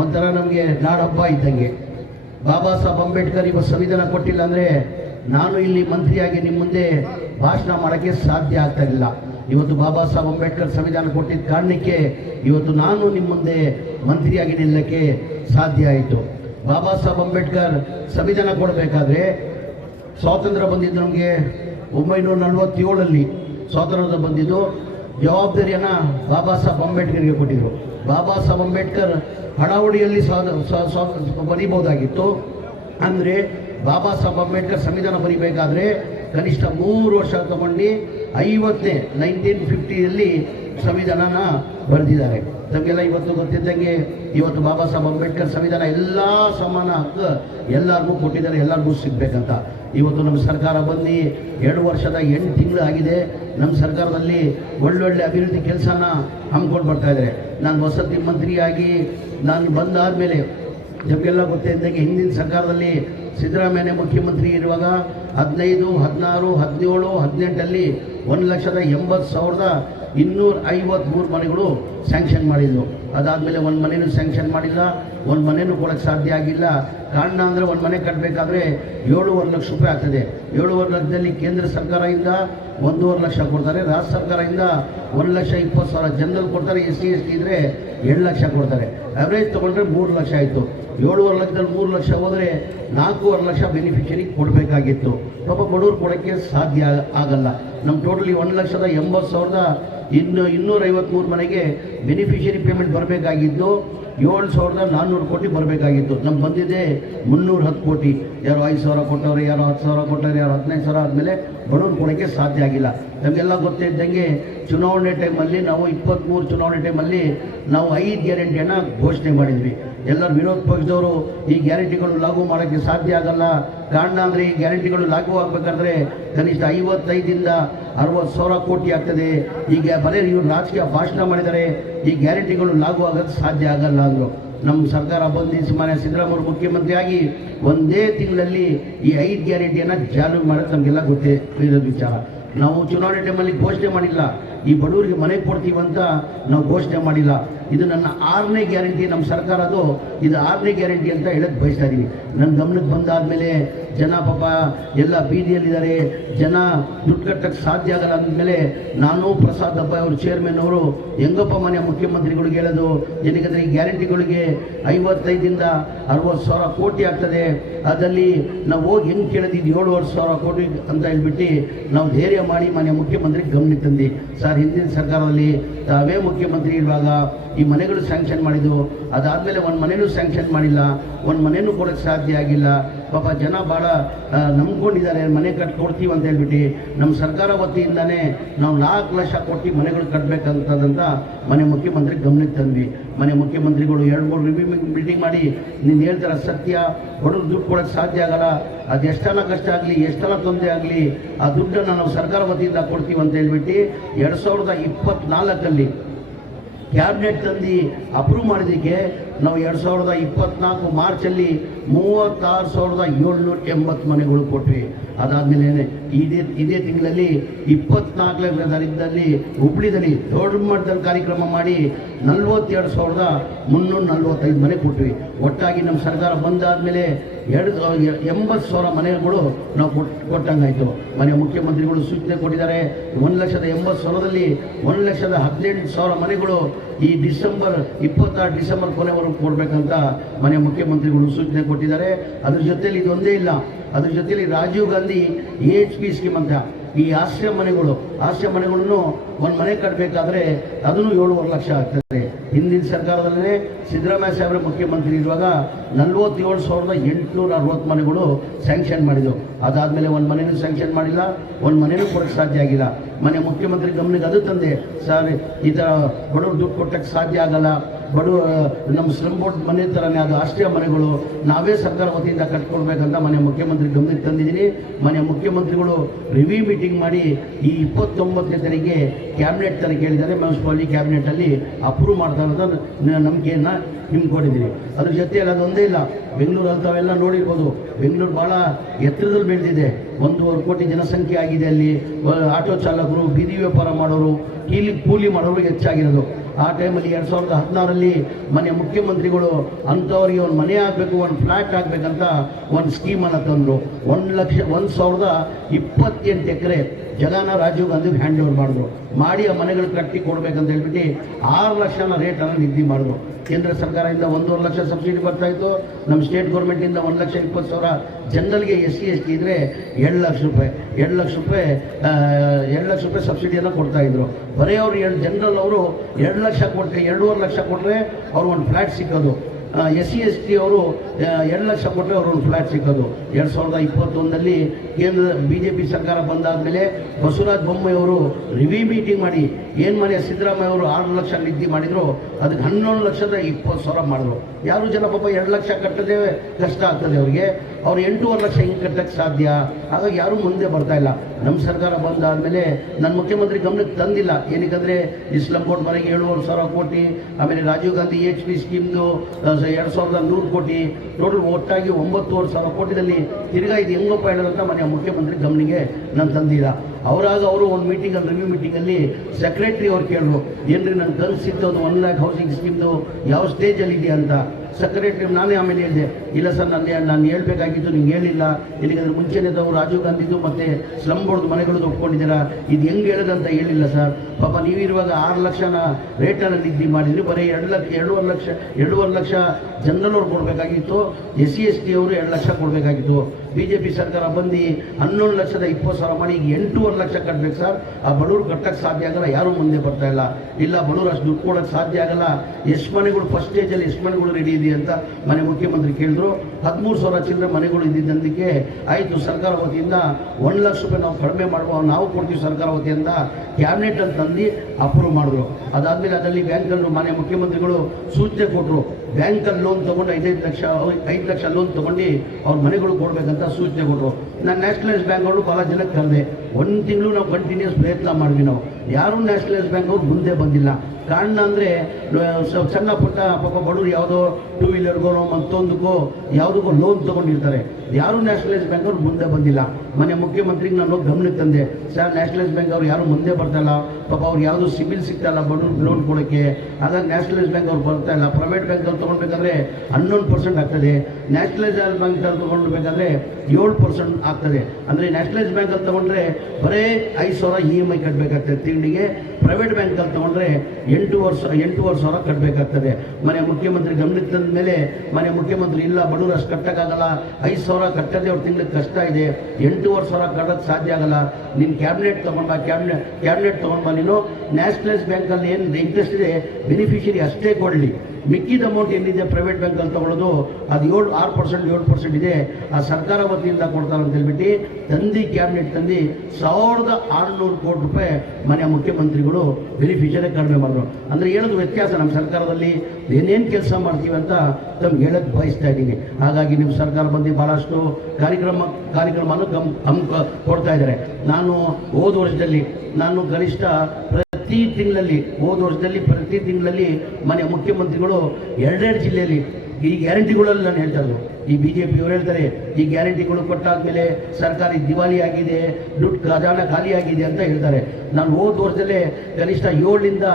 ಒಂಥರ ನಮಗೆ ನಾಡಹಬ್ಬ ಇದ್ದಂಗೆ. ಬಾಬಾ ಸಾಹೇಬ್ ಅಂಬೇಡ್ಕರ್ ಇವತ್ತು ಸಂವಿಧಾನ ಕೊಟ್ಟಿಲ್ಲ ಅಂದರೆ ನಾನು ಇಲ್ಲಿ ಮಂತ್ರಿಯಾಗಿ ನಿಮ್ಮ ಮುಂದೆ ಭಾಷಣ ಮಾಡೋಕ್ಕೆ ಸಾಧ್ಯ ಆಗ್ತಾ ಇಲ್ಲ. ಇವತ್ತು ಬಾಬಾ ಸಾಹೇಬ್ ಅಂಬೇಡ್ಕರ್ ಸಂವಿಧಾನ ಕೊಟ್ಟಿದ್ದ ಕಾರಣಕ್ಕೆ ಇವತ್ತು ನಾನು ನಿಮ್ಮ ಮುಂದೆ ಮಂತ್ರಿಯಾಗಿ ನಿಲ್ಲಕ್ಕೆ ಸಾಧ್ಯ ಆಯಿತು. ಬಾಬಾ ಸಾಹೇಬ್ ಅಂಬೇಡ್ಕರ್ ಸಂವಿಧಾನ ಕೊಡಬೇಕಾದ್ರೆ ಸ್ವಾತಂತ್ರ್ಯ ಬಂದಿದ್ದು ನಮಗೆ 1947 ಸ್ವಾತಂತ್ರ್ಯ ಬಂದಿದ್ದು. ಜವಾಬ್ದಾರಿಯನ್ನು ಬಾಬಾ ಸಾಹೇಬ್ ಅಂಬೇಡ್ಕರ್ಗೆ ಕೊಟ್ಟಿದ್ರು. ಬಾಬಾ ಸಾಹೇಬ್ ಅಂಬೇಡ್ಕರ್ ಹಡಾವಡಿಯಲ್ಲಿ ಬರೀಬಹುದಾಗಿತ್ತು. ಅಂದರೆ ಬಾಬಾ ಸಾಹೇಬ್ ಅಂಬೇಡ್ಕರ್ ಸಂವಿಧಾನ ಬರೀಬೇಕಾದ್ರೆ ಕನಿಷ್ಠ 3 ವರ್ಷ ತಗೊಂಡು 1950 ಸಂವಿಧಾನನ ಬರೆದಿದ್ದಾರೆ. ನಮಗೆಲ್ಲ ಇವತ್ತು ಗೊತ್ತಿದ್ದಂಗೆ ಇವತ್ತು ಬಾಬಾ ಸಾಹೇಬ್ ಅಂಬೇಡ್ಕರ್ ಸಂವಿಧಾನ ಎಲ್ಲ ಸಮಾನ ಹಕ್ಕು ಎಲ್ಲರಿಗೂ ಕೊಟ್ಟಿದ್ದಾರೆ, ಎಲ್ಲರಿಗೂ ಸಿಗ್ಬೇಕಂತ. ಇವತ್ತು ನಮ್ಮ ಸರ್ಕಾರ ಬಂದು 2 ವರ್ಷದ 8 ತಿಂಗಳು ಆಗಿದೆ. ನಮ್ಮ ಸರ್ಕಾರದಲ್ಲಿ ಒಳ್ಳೊಳ್ಳೆ ಅಭಿವೃದ್ಧಿ ಕೆಲಸನ ಹಮ್ಮಿಕೊಂಡು ಬರ್ತಾ ಇದ್ದಾರೆ. ನಾನು ವಸತಿ ಮಂತ್ರಿಯಾಗಿ ನಾನು ಬಂದಾದಮೇಲೆ ನಮಗೆಲ್ಲ ಗೊತ್ತಿದ್ದಂಗೆ ಹಿಂದಿನ ಸರ್ಕಾರದಲ್ಲಿ ಸಿದ್ದರಾಮಯ್ಯ ಮುಖ್ಯಮಂತ್ರಿ ಇರುವಾಗ 15, 16, 17, 18 1,80,253 ಮನೆಗಳು ಸ್ಯಾಂಕ್ಷನ್ ಮಾಡಿದ್ರು. ಅದಾದಮೇಲೆ ಒಂದು ಮನೆಯೂ ಸ್ಯಾಂಕ್ಷನ್ ಮಾಡಿಲ್ಲ, ಒಂದು ಮನೆಯೂ ಕೊಡೋಕ್ಕೆ ಸಾಧ್ಯ ಆಗಿಲ್ಲ. ಕಾರಣ ಅಂದರೆ ಒಂದು ಮನೆ ಕಟ್ಟಬೇಕಾದ್ರೆ 7.5 ಲಕ್ಷ ರೂಪಾಯಿ ಆಗ್ತದೆ. 7.5 ಲಕ್ಷದಲ್ಲಿ ಕೇಂದ್ರ ಸರ್ಕಾರದಿಂದ 1.5 ಲಕ್ಷ ಕೊಡ್ತಾರೆ, ರಾಜ್ಯ ಸರ್ಕಾರದಿಂದ 1,20,000 ಜನರಲ್ ಕೊಡ್ತಾರೆ. SC ST ಇದ್ದರೆ 2 ಲಕ್ಷ ಕೊಡ್ತಾರೆ. ಅವರೇಜ್ ತೊಗೊಂಡ್ರೆ 3 ಲಕ್ಷ ಆಯಿತು. 7.5 ಲಕ್ಷದಲ್ಲಿ 3 ಲಕ್ಷ ಹೋದರೆ 4.5 ಲಕ್ಷ ಬೆನಿಫಿಷರಿ ಕೊಡಬೇಕಾಗಿತ್ತು. ಪಾಪ ಬಡವ್ರು ಕೊಡೋಕ್ಕೆ ಸಾಧ್ಯ ಆಗಲ್ಲ. ನಮ್ಮ ಟೋಟಲಿ 1,10,253 ಮನೆಗೆ ಬೆನಿಫಿಷರಿ ಪೇಮೆಂಟ್ ಬರಬೇಕಾಗಿದ್ದು 7,400 ಕೋಟಿ ಬರಬೇಕಾಗಿತ್ತು. ನಮ್ಗೆ ಬಂದಿದೆ 310 ಕೋಟಿ. ಯಾರು 5,000 ಕೊಟ್ಟವ್ರೆ, ಯಾರು 10,000 ಕೊಟ್ಟವ್ರೆ, ಯಾರು 15,000 ಆದಮೇಲೆ ಬಡವ್ರು ಕೊಡೋಕ್ಕೆ ಸಾಧ್ಯ ಆಗಿಲ್ಲ. ನಮಗೆಲ್ಲ ಗೊತ್ತಿದ್ದಂಗೆ ಚುನಾವಣೆ ಟೈಮಲ್ಲಿ ನಾವು 23 ಚುನಾವಣೆ ಟೈಮಲ್ಲಿ ನಾವು 5 ಗ್ಯಾರಂಟಿಯನ್ನು ಘೋಷಣೆ ಮಾಡಿದ್ವಿ. ಎಲ್ಲರೂ ವಿರೋಧ ಪಕ್ಷದವರು ಈ ಗ್ಯಾರಂಟಿಗಳು ಲಾಗು ಮಾಡೋಕ್ಕೆ ಸಾಧ್ಯ ಆಗಲ್ಲ. ಕಾರಣ ಅಂದರೆ ಈ ಗ್ಯಾರಂಟಿಗಳು ಲಾಗು ಆಗಬೇಕಾದ್ರೆ ಕನಿಷ್ಠ 55ರಿಂದ 60,000 ಕೋಟಿ ಆಗ್ತದೆ. ಈಗ ಬರೀ ಇವರು ರಾಜಕೀಯ ಭಾಷಣ ಮಾಡಿದರೆ ಈ ಗ್ಯಾರಂಟಿಗಳು ಲಾಗು ಆಗೋಕ್ಕೆ ಸಾಧ್ಯ ಆಗಲ್ಲ ಅಂದರು. ನಮ್ಮ ಸರ್ಕಾರ ಬಂದು ಮಾನ್ಯ ಸಿದ್ದರಾಮಯ್ಯ ಮುಖ್ಯಮಂತ್ರಿಯಾಗಿ 1 ತಿಂಗಳಲ್ಲಿ ಈ 5 ಗ್ಯಾರಂಟಿಯನ್ನು ಜಾರಿ ಮಾಡೋದು ನಮಗೆಲ್ಲ ಗೊತ್ತೇ ಇರೋದು ವಿಚಾರ. ನಾವು ಚುನಾವಣೆ ಟೈಮಲ್ಲಿ ಘೋಷಣೆ ಮಾಡಿಲ್ಲ, ಈ ಬಡವರಿಗೆ ಮನೆ ಕೊಡ್ತೀವಂತ ನಾವು ಘೋಷಣೆ ಮಾಡಿಲ್ಲ. ಇದು ನನ್ನ 6ನೇ ಗ್ಯಾರಂಟಿ. ನಮ್ಮ ಸರ್ಕಾರದ್ದು ಇದು 6ನೇ ಗ್ಯಾರಂಟಿ ಅಂತ ಹೇಳಕ್ಕೆ ಬಯಸ್ತಾ ಇದ್ದೀವಿ. ನನ್ನ ಗಮನಕ್ಕೆ ಬಂದಾದಮೇಲೆ ಜನ ಪಾಪ ಎಲ್ಲ ಬೀದಿಯಲ್ಲಿದ್ದಾರೆ, ಜನ ದುಡ್ಡು ಕಟ್ಟಕ್ಕೆ ಸಾಧ್ಯ ಆಗಲ್ಲ ಅಂದಮೇಲೆ ನಾನು ಪ್ರಸಾದ್ ದಬ್ಬ ಅವರು ಚೇರ್ಮನ್ ಅವರು ಹೆಂಗಪ್ಪ ಮನೆ ಮುಖ್ಯಮಂತ್ರಿಗಳಿಗೆ ಹೇಳೋದು, ಏನಕ್ಕೆ ಈ ಗ್ಯಾರಂಟಿಗಳಿಗೆ 55ರಿಂದ 60,000 ಕೋಟಿ ಆಗ್ತದೆ. ಅದರಲ್ಲಿ ನಾವು ಹೋಗಿ ಹೆಂಗೆ ಕೇಳಿದ್ದು 7,500 ಕೋಟಿ ಅಂತ ಹೇಳ್ಬಿಟ್ಟು ನಾವು ಧೈರ್ಯ ಮಾಡಿ ಮನೆ ಮುಖ್ಯಮಂತ್ರಿಗೆ ಗಮನಕ್ಕೆ ತಂದು, ಸರ್ ಹಿಂದಿನ ಸರ್ಕಾರದಲ್ಲಿ ತಾವೇ ಮುಖ್ಯಮಂತ್ರಿ ಇರುವಾಗ ಈ ಮನೆಗಳು ಸ್ಯಾಂಕ್ಷನ್ ಮಾಡಿದ್ದು, ಅದಾದಮೇಲೆ ಒಂದು ಮನೆಯೂ ಸ್ಯಾಂಕ್ಷನ್ ಮಾಡಿಲ್ಲ, ಒಂದು ಮನೆಯೂ ಕೊಡೋಕ್ಕೆ ಸಾಧ್ಯ ಆಗಿಲ್ಲ. ಪಾಪ ಜನ ಭಾಳ ನಂಬ್ಕೊಂಡಿದ್ದಾರೆ, ಮನೆ ಕಟ್ಕೊಡ್ತೀವಿ ಅಂತ ಹೇಳ್ಬಿಟ್ಟು ನಮ್ಮ ಸರ್ಕಾರ ವತಿಯಿಂದನೇ ನಾವು 4 ಲಕ್ಷ ಕೋಟಿ ಮನೆಗಳು ಕಟ್ಟಬೇಕಂತದಂತ ಮನೆ ಮುಖ್ಯಮಂತ್ರಿ ಗಮನಕ್ಕೆ ತಂದ್ವಿ. ಮನೆ ಮುಖ್ಯಮಂತ್ರಿಗಳು 2-3 ರಿವ್ಯೂ ಮೀಟಿಂಗ್ ಮಾಡಿ ನೀನು ಹೇಳ್ತಾರೆ ಸತ್ಯ, ಬಡವ್ರು ದುಡ್ಡು ಕೊಡೋಕ್ಕೆ ಸಾಧ್ಯ ಆಗಲ್ಲ, ಅದು ಎಷ್ಟೆಲ್ಲ ಕಷ್ಟ ಆಗಲಿ, ಎಷ್ಟೆಲ್ಲ ತೊಂದರೆ ಆಗಲಿ, ಆ ದುಡ್ಡನ್ನು ನಾವು ಸರ್ಕಾರ ವತಿಯಿಂದ ಕೊಡ್ತೀವಿ ಅಂತ ಹೇಳ್ಬಿಟ್ಟು 2024 ಕ್ಯಾಬಿನೆಟ್ ತಂದು ಅಪ್ರೂವ್ ಮಾಡಿದ್ದಕ್ಕೆ ನಾವು 2024 ಮಾರ್ಚಲ್ಲಿ 36,780 ಮನೆಗಳು ಕೊಟ್ವಿ. ಅದಾದಮೇಲೆ ಇದೇ ತಿಂಗಳಲ್ಲಿ 24ನೇ ತಾರೀಕಿನಲ್ಲಿ ಹುಬ್ಳಿದಲ್ಲಿ ದೊಡ್ಡ ಮಟ್ಟದಲ್ಲಿ ಕಾರ್ಯಕ್ರಮ ಮಾಡಿ 42,345 ಮನೆ ಕೊಟ್ವಿ. ಒಟ್ಟಾಗಿ ನಮ್ಮ ಸರ್ಕಾರ ಬಂದಾದಮೇಲೆ 80,000 ಮನೆಗಳು ನಾವು ಕೊಟ್ಟಂಗಾಯಿತು. ಮನೆ ಮುಖ್ಯಮಂತ್ರಿಗಳು ಸೂಚನೆ ಕೊಟ್ಟಿದ್ದಾರೆ. 1,80,000ದಲ್ಲಿ 1,18,000 ಮನೆಗಳು ಈ ಡಿಸೆಂಬರ್ 26 ಕೊನೆವರೆಗೂ ಕೊಡಬೇಕಂತ ಮನೆ ಮುಖ್ಯಮಂತ್ರಿಗಳು ಸೂಚನೆ ಕೊಟ್ಟಿದ್ದಾರೆ. ಅದ್ರ ಜೊತೆಯಲ್ಲಿ ಇದೊಂದೇ ಇಲ್ಲ, ಅದ್ರ ಜೊತೆಯಲ್ಲಿ ರಾಜೀವ್ ಗಾಂಧಿ AHP ಸ್ಕೀಮ್ ಅಂತ ಈ ಆಶ್ರಯ ಮನೆಗಳನ್ನು ಒಂದು ಮನೆ ಕಟ್ಟಬೇಕಾದ್ರೆ ಅದನ್ನು 7.5 ಲಕ್ಷ ಆಗ್ತದೆ. ಹಿಂದಿನ ಸರ್ಕಾರದಲ್ಲೇ ಸಿದ್ದರಾಮಯ್ಯ ಸಾಹೇಬ್ರ ಮುಖ್ಯಮಂತ್ರಿ ಇರುವಾಗ 47,860 ಮನೆಗಳು ಸ್ಯಾಂಕ್ಷನ್ ಮಾಡಿದರು. ಅದಾದಮೇಲೆ ಒಂದು ಮನೆಯೂ ಸ್ಯಾಂಕ್ಷನ್ ಮಾಡಿಲ್ಲ, ಒಂದು ಮನೆಯೂ ಕೊಡೋಕ್ಕೆ ಸಾಧ್ಯ ಆಗಿಲ್ಲ. ಮನೆ ಮುಖ್ಯಮಂತ್ರಿ ಗಮನಕ್ಕೆ ಅದು ತಂದೆ, ಸರ್ ಈ ಥರ ಬಡವ್ರು ದುಡ್ಡು ಕೊಟ್ಟಕ್ಕೆ ಸಾಧ್ಯ ಆಗಲ್ಲ, ನಮ್ಮ ಸ್ಲಮ್ ಬೋರ್ಡ್ ಮನೆ ಥರನೇ ಅದು ಆಶ್ರಯ ಮನೆಗಳು ನಾವೇ ಸರ್ಕಾರ ವತಿಯಿಂದ ಕಟ್ಕೊಡ್ಬೇಕಂತ ಮನೆ ಮುಖ್ಯಮಂತ್ರಿ ಗಮನಕ್ಕೆ ತಂದಿದ್ದೀನಿ. ಮನೆ ಮುಖ್ಯಮಂತ್ರಿಗಳು ರಿವ್ಯೂ ಮೀಟಿಂಗ್ ಮಾಡಿ ಈ 29ನೇ ತಾರೀಕಿಗೆ ಕ್ಯಾಬಿನೆಟ್ ತರ ಕೇಳಿದ್ದಾರೆ. ಮುನ್ಸಿಪಾಲಿಟಿ ಕ್ಯಾಬಿನೆಟಲ್ಲಿ ಅಪ್ರೂವ್ ಮಾಡ್ತಾರೆ ಅಂತ ನಂಬಿಕೆಯನ್ನು ನಿಮ್ಗೆ ಕೊಟ್ಟಿದ್ದೀವಿ. ಅದ್ರ ಜೊತೆಯಲ್ಲಿ ಅದೊಂದೇ ಇಲ್ಲ, ಬೆಂಗಳೂರು ಅಂಥವೆಲ್ಲ ನೋಡಿರ್ಬೋದು, ಬೆಂಗಳೂರು ಭಾಳ ಎತ್ತರದಲ್ಲಿ ಬೆಳೆದಿದೆ. 1.5 ಕೋಟಿ ಜನಸಂಖ್ಯೆ ಆಗಿದೆ ಅಲ್ಲಿ. ಆಟೋ ಚಾಲಕರು, ಬೀದಿ ವ್ಯಾಪಾರ ಮಾಡೋರು, ಕೂಲಿ ಮಾಡೋರು ಹೆಚ್ಚಾಗಿರೋದು. ಆ ಟೈಮಲ್ಲಿ 2016ರಲ್ಲಿ ಮನೆ ಮುಖ್ಯಮಂತ್ರಿಗಳು ಅಂಥವ್ರಿಗೆ ಒಂದು ಮನೆ ಆಗಬೇಕು, ಒಂದು ಫ್ಲ್ಯಾಟ್ ಆಗಬೇಕಂತ ಒಂದು ಸ್ಕೀಮನ್ನು ತಂದರು. 1,28 ಎಕರೆ ಜಗನ ರಾಜೀವ್ ಗಾಂಧಿಗೆ ಹ್ಯಾಂಡ್ ಓವರ್ ಮಾಡಿದ್ರು. ಮಾಡಿ ಆ ಮನೆಗಳು ಕಟ್ಟಿ ಕೊಡ್ಬೇಕಂತ ಹೇಳ್ಬಿಟ್ಟು 6 ಲಕ್ಷನ ರೇಟನ್ನು ನಿಗದಿ ಮಾಡಿದ್ರು. ಕೇಂದ್ರ ಸರ್ಕಾರದಿಂದ 1.5 ಲಕ್ಷ ಸಬ್ಸಿಡಿ ಬರ್ತಾಯಿತ್ತು. ನಮ್ಮ ಸ್ಟೇಟ್ ಗೌರ್ಮೆಂಟಿಂದ 1,20,000 ಜನರಲ್ಗೆ SC ST ಇದ್ದರೆ 2 ಲಕ್ಷ ರೂಪಾಯಿ 2 ಲಕ್ಷ ರೂಪಾಯಿ ಸಬ್ಸಿಡಿಯನ್ನು ಕೊಡ್ತಾಯಿದ್ರು. ಬರೀ ಅವರು ಜನರಲ್ ಅವರು 2 ಲಕ್ಷ ಕೊಟ್ಟರೆ 2.5 ಲಕ್ಷ ಕೊಟ್ಟರೆ ಅವ್ರು ಒಂದು ಫ್ಲ್ಯಾಟ್ ಸಿಕ್ಕೋದು. SC ST ಅವರು 2 ಲಕ್ಷ ಕೊಟ್ಟರೆ ಅವರು ಒಂದು ಫ್ಲ್ಯಾಟ್ ಸಿಕ್ಕೋದು. 2021ರಲ್ಲಿ ಕೇಂದ್ರ BJP ಸರ್ಕಾರ ಬಂದಾದಮೇಲೆ ಬಸವರಾಜ ಬೊಮ್ಮಾಯಿ ಅವರು ರಿವ್ಯೂ ಮೀಟಿಂಗ್ ಮಾಡಿ ಏನು ಮಾಡಿ ಸಿದ್ದರಾಮಯ್ಯ ಅವರು 6 ಲಕ್ಷ ನಿಗದಿ ಮಾಡಿದ್ರು, ಅದಕ್ಕೆ 11,20,000 ಮಾಡಿದ್ರು. ಯಾರು ಜನ ಪಾಪ 2 ಲಕ್ಷ ಕಟ್ಟದೆ ಕಷ್ಟ ಆಗ್ತದೆ ಅವ್ರಿಗೆ, ಅವ್ರು 8.5 ಲಕ್ಷ ಹಿಂಗೆ ಕಟ್ಟಕ್ಕೆ ಸಾಧ್ಯ. ಹಾಗಾಗಿ ಯಾರೂ ಮುಂದೆ ಬರ್ತಾ ಇಲ್ಲ. ನಮ್ಮ ಸರ್ಕಾರ ಬಂದಾದಮೇಲೆ ನನ್ನ ಮುಖ್ಯಮಂತ್ರಿ ಗಮನಕ್ಕೆ ತಂದಿಲ್ಲ. ಏನಕ್ಕಂದರೆ ಈ ಸ್ಲಮ್ ಬೋರ್ಡ್ ಮನೆಗೆ 7,500 ಕೋಟಿ, ಆಮೇಲೆ ರಾಜೀವ್ ಗಾಂಧಿ HP ಸ್ಕೀಮ್ದು 2,100 ಕೋಟಿ, ಟೋಟಲ್ ಒಟ್ಟಾಗಿ 9,500 ಕೋಟಿದಲ್ಲಿ ತಿರ್ಗಾ ಇದು ಹೆಂಗಪ್ಪ ಹೇಳೋದಂತ ಮನೆಯ ಮುಖ್ಯಮಂತ್ರಿ ಗಮನಿಗೆ ನಾನು ತಂದಿಲ್ಲ. ಅವರು ಒಂದು ಮೀಟಿಂಗಲ್ಲಿ ರಿವ್ಯೂ ಮೀಟಿಂಗಲ್ಲಿ ಸೆಕ್ರೆಟ್ರಿ ಅವ್ರು ಕೇಳಿದ್ರು, ಏನ್ರಿ ನನ್ನ ಕನಸಿತ್ತು ಒಂದು 1 ಲ್ಯಾಕ್ ಹೌಸಿಂಗ್ ಸ್ಕೀಮ್ದು ಯಾವ ಸ್ಟೇಜಲ್ಲಿ ಇದೆಯಾ ಅಂತ. ಸೆಕ್ರೆಟ್ರಿ ನಾನೇ ಆಮೇಲೆ ಹೇಳಿದೆ, ಇಲ್ಲ ಸರ್ ನಾನು ಹೇಳ್ಬೇಕಾಗಿತ್ತು, ನಿಂಗೆ ಹೇಳಿಲ್ಲ. ಎಲ್ಲಿಗಂದ್ರೆ ಮುಂಚೆನೇದವರು ರಾಜೀವ್ ಗಾಂಧಿದು ಮತ್ತು ಸ್ಲಮ್ ಬೋರ್ಡ್ ಮನೆಗಳದ್ದು ಒಪ್ಕೊಂಡಿದ್ದೀರಾ, ಇದು ಹೆಂಗೆ ಹೇಳೋದಂತ ಹೇಳಿಲ್ಲ ಸರ್. ಪಾಪ ನೀವಿರುವಾಗ 6 ಲಕ್ಷನ ರೇಟನ್ನು ನಿಗದಿ ಮಾಡಿದ್ರಿ, ಬರೀ 2.5 ಲಕ್ಷ ಜನರಲ್ ಕೊಡಬೇಕಾಗಿತ್ತು. SC ST ಅವರು 2 ಲಕ್ಷ ಕೊಡಬೇಕಾಗಿತ್ತು. BJP ಸರ್ಕಾರ ಬಂದು 11,20,000 ಮಾಡಿ ಈಗ 8.5 ಲಕ್ಷ ಕಟ್ಟಬೇಕು ಸರ್. ಆ ಬಡವ್ರು ಕಟ್ಟಕ್ಕೆ ಸಾಧ್ಯ ಆಗಲ್ಲ, ಯಾರೂ ಮುಂದೆ ಬರ್ತಾ ಇಲ್ಲ. ಇಲ್ಲ ಬಡವ್ರು ಅಷ್ಟು ದುಡ್ಡು ಕೊಡೋಕ್ಕೆ ಸಾಧ್ಯ ಆಗಲ್ಲ. ಎಷ್ಟು ಮನೆಗಳು ಫಸ್ಟ್ ಸ್ಟೇಜಲ್ಲಿ ಎಷ್ಟು ಮನೆಗಳು ರೆಡಿ ಇದೆ ಅಂತ ಮನೆ ಮುಖ್ಯಮಂತ್ರಿ ಕೇಳಿದ್ರು. 13,000 ಚಿಲ್ಲರೆ ಮನೆಗಳು ಇದ್ದಿದ್ದಕ್ಕೆ ಆಯಿತು, ಸರ್ಕಾರ ವತಿಯಿಂದ 1 ಲಕ್ಷ ರೂಪಾಯಿ ನಾವು ಕಡಿಮೆ ಮಾಡುವ, ನಾವು ಕೊಡ್ತೀವಿ ಸರ್ಕಾರ ವತಿಯಿಂದ ಕ್ಯಾಬಿನೆಟ್ ಅಂತ ತಂದು ಅಪ್ರೂವ್ ಮಾಡಿದ್ರು. ಅದಾದಮೇಲೆ ಅದರಲ್ಲಿ ಬ್ಯಾಂಕಲ್ಲಿ ಮನೆ ಮುಖ್ಯಮಂತ್ರಿಗಳು ಸೂಚನೆ ಕೊಟ್ಟರು, ಬ್ಯಾಂಕಲ್ಲಿ ಲೋನ್ ತೊಗೊಂಡು 5 ಲಕ್ಷ ಲೋನ್ ತೊಗೊಂಡು ಅವ್ರ ಮನೆಗಳು ಕೊಡಬೇಕಂತ ಸೂಚನೆ ಕೊಟ್ಟರು. ನಾನು ನ್ಯಾಷನಲೈಸ್ ಬ್ಯಾಂಕ್ ಅವರು ಭಾಳ ಜನಕ್ಕೆ ಕರೆದೆ. 1 ತಿಂಗಳು ನಾವು ಕಂಟಿನ್ಯೂಸ್ ಪ್ರಯತ್ನ ಮಾಡಿದ್ವಿ. ನಾವು ಯಾರೂ ನ್ಯಾಷನಲೈಸ್ ಬ್ಯಾಂಕ್ ಅವ್ರು ಮುಂದೆ ಬಂದಿಲ್ಲ. ಕಾರಣ ಅಂದರೆ ಸಣ್ಣ ಪುಟ್ಟ ಪಾಪ ಬಡವರು ಯಾವುದೋ 2 ವೀಲರ್ಗೋ ಮತ್ತೊಂದಕ್ಕೋ ಯಾವುದಕ್ಕೋ ಲೋನ್ ತೊಗೊಂಡಿರ್ತಾರೆ. ಯಾರೂ ನ್ಯಾಷನಲೈಸ್ ಬ್ಯಾಂಕ್ ಅವ್ರು ಮುಂದೆ ಬಂದಿಲ್ಲ. ಮನೆ ಮುಖ್ಯಮಂತ್ರಿಗೆ ನಾನು ಗಮನಕ್ಕೆ ತಂದೆ, ಸರ್ ನ್ಯಾಷನಲೈಸ್ ಬ್ಯಾಂಕ್ ಅವ್ರು ಯಾರೂ ಮುಂದೆ ಬರ್ತಾಯಿಲ್ಲ, ಪಾಪ ಅವ್ರು ಯಾವುದೂ ಸಿಬಿಲ್ ಸಿಗ್ತಾಯಿಲ್ಲ ಬಡವ್ರಿಗೆ ಲೋನ್ ಕೊಡೋಕ್ಕೆ. ಹಾಗಾಗಿ ನ್ಯಾಷನಲೈಸ್ ಬ್ಯಾಂಕ್ ಅವ್ರು ಬರ್ತಾ ಇಲ್ಲ. ಪ್ರೈವೇಟ್ ಬ್ಯಾಂಕಲ್ಲಿ ತೊಗೊಳ್ಬೇಕಾದ್ರೆ 11% ಆಗ್ತದೆ, ನ್ಯಾಷನಲೈಸ್ ಬ್ಯಾಂಕಲ್ಲಿ ತೊಗೊಳ್ಬೇಕಾದ್ರೆ 7% ಆಗ್ತದೆ. ಅಂದರೆ ನ್ಯಾಷನಲೈಸ್ ಬ್ಯಾಂಕಲ್ಲಿ ತೊಗೊಂಡ್ರೆ ಬರೀ 5,000 EMI ಕಟ್ಟಬೇಕಾಗ್ತದೆ ತಿಂಗಳಿಗೆ. ಪ್ರೈವೇಟ್ ಬ್ಯಾಂಕಲ್ಲಿ ತೊಗೊಂಡ್ರೆ 8,500 ಕಟ್ಟಬೇಕಾಗ್ತದೆ. ಮನೆ ಮುಖ್ಯಮಂತ್ರಿ ಗಮನಕ್ಕೆ ತಂದ ಮೇಲೆ ಮನೆ ಮುಖ್ಯಮಂತ್ರಿ ಇಲ್ಲ ಬಡವರು ಅಷ್ಟು ಕಟ್ಟಕ್ಕಾಗಲ್ಲ, 5,000 ಕಟ್ಟದೆ ಅವ್ರ ತಿಂಗಳಿಗೆ ಕಷ್ಟ ಇದೆ, 8,500 ಕಟ್ಟೋಕ್ಕೆ ಸಾಧ್ಯ ಆಗಲ್ಲ. ನೀನು ಕ್ಯಾಬಿನೆಟ್ ತೊಗೊಂಡ್ಬಾ ನೀನು ನ್ಯಾಷನಲೈಸ್ ಬ್ಯಾಂಕಲ್ಲಿ ಏನು ಇಂಟ್ರೆಸ್ಟ್ ಇದೆ ಬೆನಿಫಿಷರಿ ಅಷ್ಟೇ ಕೊಡಲಿ, ಮಿಕ್ಕಿದ ಅಮೌಂಟ್ ಏನಿದೆ ಪ್ರೈವೇಟ್ ಬ್ಯಾಂಕಲ್ಲಿ ತೊಗೊಳ್ಳೋದು ಅದು 7% ಇದೆ, ಆ ಸರ್ಕಾರ ವತಿಯಿಂದ ಕೊಡ್ತಾರೆ ಅಂತ ಹೇಳ್ಬಿಟ್ಟು ಕ್ಯಾಬಿನೆಟ್ ತಂದು 1,600 ಕೋಟಿ ರೂಪಾಯಿ ಮನೆ ಮುಖ್ಯಮಂತ್ರಿಗಳು ಬೆನಿಫಿಷರಿ ಕಡಿಮೆ ಮಾಡಿದ್ರು. ಅಂದರೆ ಹೇಳೋದು ವ್ಯತ್ಯಾಸ. ನಮ್ಮ ಸರ್ಕಾರದಲ್ಲಿ ಏನೇನು ಕೆಲಸ ಮಾಡ್ತೀವಿ ಅಂತ ತಮ್ಗೆ ಹೇಳಕ್ಕೆ ಬಯಸ್ತಾ ಇದ್ದೀನಿ. ಹಾಗಾಗಿ ನಿಮ್ಮ ಸರ್ಕಾರ ಬಂದು ಭಾಳಷ್ಟು ಕಾರ್ಯಕ್ರಮವನ್ನು ಕೊಡ್ತಾ ಇದ್ದಾರೆ. ನಾನು ಹೋದ ವರ್ಷದಲ್ಲಿ ಗರಿಷ್ಠ ಪ್ರತಿ ತಿಂಗಳಲ್ಲಿ ಮನೆ ಮುಖ್ಯಮಂತ್ರಿಗಳು 2 ಜಿಲ್ಲೆಯಲ್ಲಿ ಈ ಗ್ಯಾರಂಟಿಗಳಲ್ಲಿ ನಾನು ಹೇಳ್ತಾ ಇದ್ದು, ಈ BJP ಅವರು ಹೇಳ್ತಾರೆ ಈ ಗ್ಯಾರಂಟಿಗಳು ಕೊಟ್ಟಾದ್ಮೇಲೆ ಸರ್ಕಾರಿ ದಿವಾಳಿ ಆಗಿದೆ, ದುಡ್ಡು ಖಜಾನ ಖಾಲಿ ಆಗಿದೆ ಅಂತ ಹೇಳ್ತಾರೆ. ನಾನು ಹೋದ ವರ್ಷದಲ್ಲೇ ಕನಿಷ್ಠ 7ರಿಂದ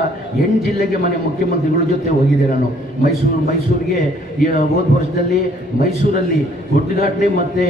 8 ಜಿಲ್ಲೆಗೆ ಮನೆ ಮುಖ್ಯಮಂತ್ರಿಗಳ ಜೊತೆ ಹೋಗಿದ್ದೆ. ನಾನು ಮೈಸೂರಿಗೆ ಹೋದ ವರ್ಷದಲ್ಲಿ ಮೈಸೂರಲ್ಲಿ ಉದ್ಘಾಟನೆ ಮತ್ತು